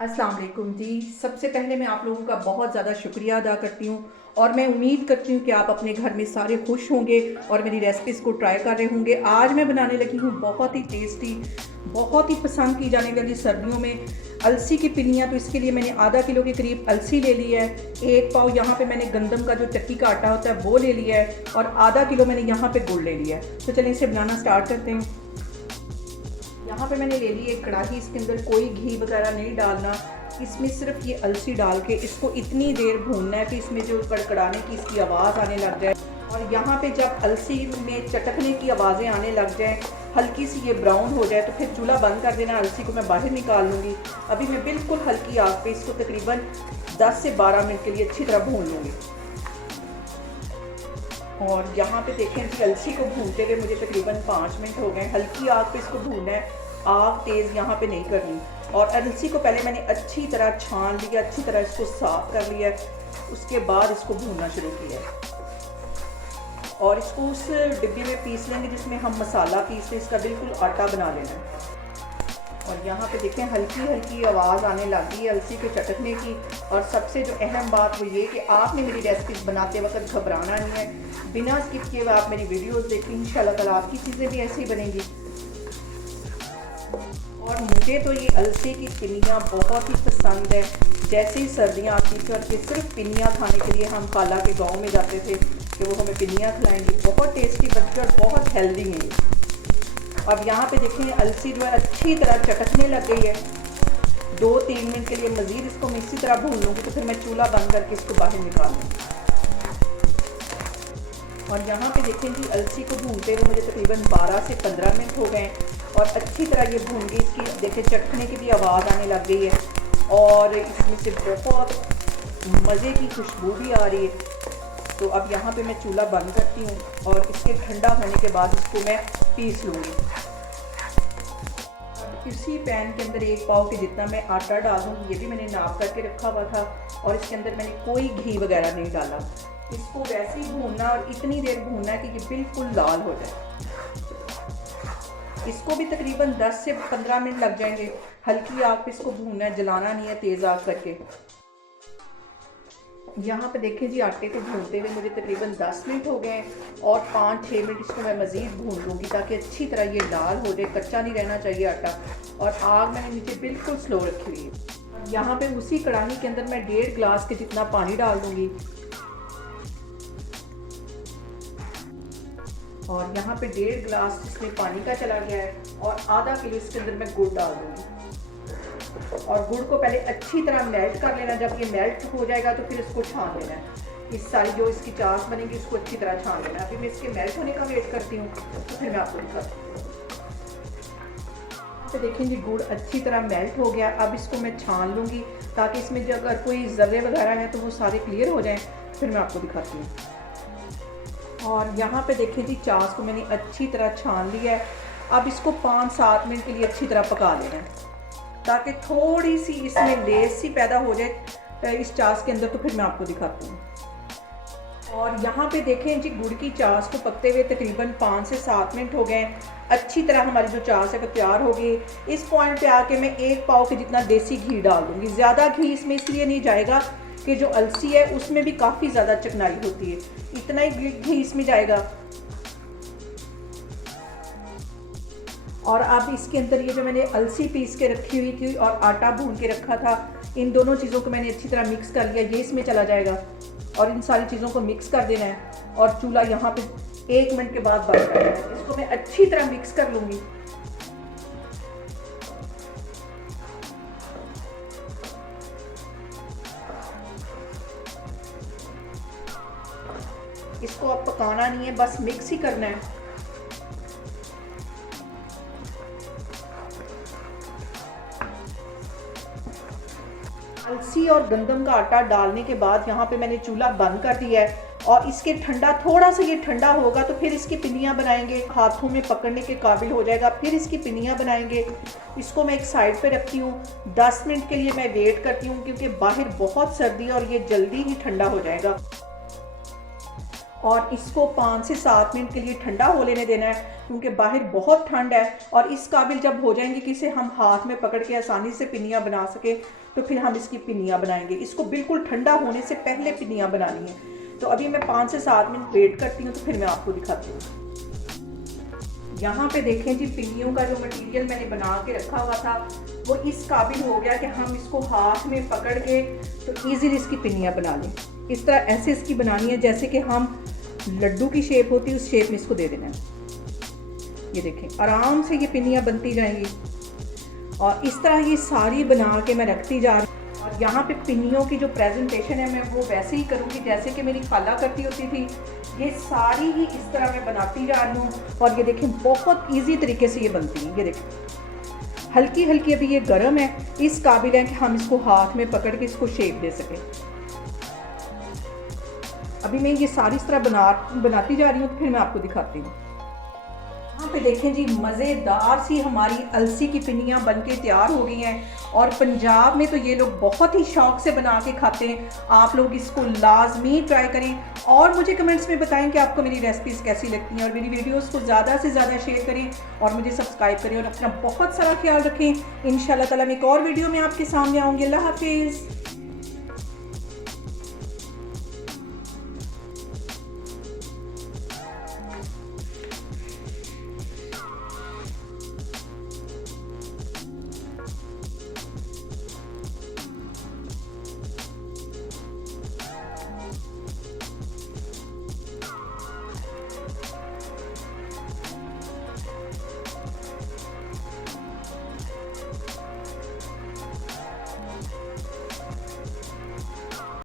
अस्सलाम वालेकुम जी। सबसे पहले मैं आप लोगों का बहुत ज़्यादा शुक्रिया अदा करती हूँ और मैं उम्मीद करती हूँ कि आप अपने घर में सारे खुश होंगे और मेरी रेसिपीज़ को ट्राई कर रहे होंगे। आज मैं बनाने लगी हूँ बहुत ही टेस्टी, बहुत ही पसंद की जाने वाली सर्दियों में अलसी की पिनियाँ। तो इसके लिए मैंने आधा किलो के करीब अलसी ले ली है। 1 पाव यहाँ पे मैंने गंदम का जो चक्की का आटा होता है वो ले लिया है और आधा किलो मैंने यहाँ पे गुड़ ले लिया है। तो चलिए इसे बनाना स्टार्ट करते हैं। यहाँ पे मैंने ले ली एक कढ़ाई, इसके अंदर कोई घी वगैरह नहीं डालना। इसमें सिर्फ ये अलसी डाल के इसको इतनी देर भूनना है कि इसमें जो कड़कड़ाने की इसकी आवाज़ आने लग जाए। और यहाँ पे जब अलसी में चटकने की आवाज़ें आने लग जाएँ, हल्की सी ये ब्राउन हो जाए, तो फिर चूल्हा बंद कर देना। अलसी को मैं बाहर निकाल लूँगी। अभी मैं बिल्कुल हल्की आग पे इसको तकरीबन 10 से 12 मिनट के लिए अच्छी तरह भून लूँगी। और यहाँ पे देखें कि अलसी को भूनते हुए मुझे तकरीबन 5 मिनट हो गए। हल्की आग पे इसको भूनना है, आग तेज़ यहाँ पे नहीं करनी। और अलसी को पहले मैंने अच्छी तरह छान लिया, अच्छी तरह इसको साफ़ कर लिया, उसके बाद इसको भूनना शुरू किया। और इसको उस डिब्बे में पीस लेंगे जिसमें हम मसाला पीसते, इसका बिल्कुल आटा बना लेना है। और यहाँ पे देखें हल्की हल्की आवाज़ आने लगी है अलसी के चटकने की। और सबसे जो अहम बात वो ये कि आपने मेरी रेसिपीज बनाते वक्त घबराना नहीं है, बिना स्किप किए हुए आप मेरी वीडियोस देखें। इंशाल्लाह ताला आपकी चीज़ें भी ऐसी ही बनेंगी। और मुझे तो ये अलसी की पिनियाँ बहुत ही पसंद है। जैसे ही सर्दियाँ आती थी और ये सिर्फ पिनियाँ खाने के लिए हम खाला के गाँव में जाते थे कि वो हमें पिनियाँ खिलाएंगी। बहुत टेस्टी बनती है और बहुत हेल्दी है। अब यहाँ पे देखें अलसी जो है अच्छी तरह चटकने लग गई है। 2-3 मिनट के लिए मज़ीद इसको मैं इसी तरह भून लूँगी, तो फिर मैं चूल्हा बंद करके इसको बाहर निकाल लूँगी। और यहाँ पे देखें कि अलसी को भूनते हुए मुझे तकरीबन 12 से 15 मिनट हो गए और अच्छी तरह ये भून गई। इसकी देखें चटकने की भी आवाज़ आने लग गई है और इसमें से बहुत मज़े की खुशबू भी आ रही है। तो अब यहाँ पे मैं चूल्हा बंद करती हूँ और इसके ठंडा होने के बाद इसको मैं पीस लूँगी। इसी पैन के अंदर 1 पाव के जितना मैं आटा डाल दूँगी। ये भी मैंने नाप करके रखा हुआ था और इसके अंदर मैंने कोई घी वगैरह नहीं डाला। इसको वैसे ही भूनना और इतनी देर भूनना है कि ये बिल्कुल लाल हो जाए। इसको भी तकरीबन 10 से 15 मिनट लग जाएंगे। हल्की आग पे इसको भूनना है, जलाना नहीं है तेज़ आग करके। यहाँ पे देखें जी आटे को भूनते हुए मुझे तकरीबन 10 मिनट हो गए और 5-6 मिनट इसको मैं मज़ीद भून लूँगी ताकि अच्छी तरह ये लाल हो जाए। कच्चा नहीं रहना चाहिए आटा। और आग मैंने नीचे बिल्कुल स्लो रखी हुई है। यहाँ पे उसी कढ़ाई के अंदर मैं 1.5 गिलास के जितना पानी डाल दूँगी। और यहाँ पे 1.5 गिलास इसमें पानी का चला गया है और आधा किलो इसके अंदर मैं गुड़ डाल दूँगी। और गुड़ को पहले अच्छी तरह मेल्ट कर लेना। जब ये मेल्ट हो जाएगा तो फिर इसको छान लेना है। इस सारी जो इसकी चाश बनेगी उसको अच्छी तरह छान लेना है। अभी मैं इसके मेल्ट होने का वेट करती हूँ, तो फिर मैं आपको दिखाती हूँ। तो देखें जी गुड़ अच्छी तरह मेल्ट हो गया। अब इसको मैं छान लूँगी ताकि इसमें जो अगर कोई ज़र्रे वगैरह हैं तो वो सारे क्लियर हो जाएँ। फिर मैं आपको दिखाती हूँ। और यहाँ पे देखें जी चाश को मैंने अच्छी तरह छान लिया है। अब इसको 5-7 मिनट के लिए अच्छी तरह पका लेना है ताकि थोड़ी सी इसमें लेस सी पैदा हो जाए इस चाश के अंदर। तो फिर मैं आपको दिखाती हूँ। और यहाँ पे देखें जी गुड़ की चाश को पकते हुए तकरीबन 5 से 7 मिनट हो गए। अच्छी तरह हमारी जो चाश है वो तैयार हो गई। इस पॉइंट पे आके मैं 1 पाव के जितना देसी घी डाल दूँगी। ज़्यादा घी इसमें इसलिए नहीं जाएगा कि जो अलसी है उसमें भी काफ़ी ज़्यादा चिकनाई होती है, इतना ही घी इसमें जाएगा। और अब इसके अंदर ये जो मैंने अलसी पीस के रखी हुई थी और आटा भून के रखा था, इन दोनों चीज़ों को मैंने अच्छी तरह मिक्स कर लिया। ये इसमें चला जाएगा और इन सारी चीज़ों को मिक्स कर देना है और चूल्हा यहाँ पे 1 मिनट के बाद बंद करना है। इसको मैं अच्छी तरह मिक्स कर लूँगी। इसको अब पकाना नहीं है, बस मिक्स ही करना है। अलसी और गंदम का आटा डालने के बाद यहाँ पे मैंने चूल्हा बंद कर दिया है और इसके ठंडा थोड़ा सा ये ठंडा होगा तो फिर इसकी पिनियाँ बनाएंगे। हाथों में पकड़ने के काबिल हो जाएगा, फिर इसकी पिनियाँ बनाएंगे। इसको मैं एक साइड पे रखती हूँ। 10 मिनट के लिए मैं वेट करती हूँ क्योंकि बाहर बहुत सर्दी है और ये जल्दी ही ठंडा हो जाएगा। और इसको 5 से 7 मिनट के लिए ठंडा हो लेने देना है, क्योंकि बाहर बहुत ठंड है। और इस काबिल जब हो जाएंगे कि इसे हम हाथ में पकड़ के आसानी से पिनियाँ बना सकें, तो फिर हम इसकी पिनियाँ बनाएंगे। इसको बिल्कुल ठंडा होने से पहले पिनियाँ बनानी है। तो अभी मैं 5 से 7 मिनट वेट करती हूँ, तो फिर मैं आपको दिखाती हूँ। यहाँ पे देखें जी, पिनियों का जो मटेरियल मैंने बना के रखा हुआ था वो इस काबिल हो गया कि हम इसको हाथ में पकड़ के तो ईजीली इसकी पिनियाँ बना लें। इस तरह ऐसे इसकी बनानी है जैसे कि हम लड्डू की शेप होती है, उस शेप में इसको दे देना है। ये देखें, आराम से ये पिनियाँ बनती जाएंगी और इस तरह ये सारी बना के मैं रखती जा रही हूँ। और यहाँ पे पिनियों की जो प्रेजेंटेशन है मैं वो वैसे ही करूँगी जैसे कि मेरी खाला करती होती थी। ये सारी ही इस तरह मैं बनाती जा रही हूँ और ये देखें बहुत इजी तरीके से ये बनती है। ये देखें हल्की हल्की अभी ये गर्म है, इस काबिल है कि हम इसको हाथ में पकड़ के इसको शेप दे सकें। अभी मैं ये सारी इस तरह बनाती जा रही हूँ, तो फिर मैं आपको दिखाती हूँ। यहाँ पे देखें जी, मज़ेदार सी हमारी अलसी की पिनियाँ बनके तैयार हो गई हैं। और पंजाब में तो ये लोग बहुत ही शौक से बना के खाते हैं। आप लोग इसको लाजमी ट्राई करें और मुझे कमेंट्स में बताएं कि आपको मेरी रेसिपीज़ कैसी लगती हैं। और मेरी वीडियोस को ज़्यादा से ज़्यादा शेयर करें और मुझे सब्सक्राइब करें और अपना बहुत सारा ख्याल रखें। इंशाल्लाह ताला मैं एक और वीडियो में आपके सामने आऊँगी। अल्लाह हाफिज़।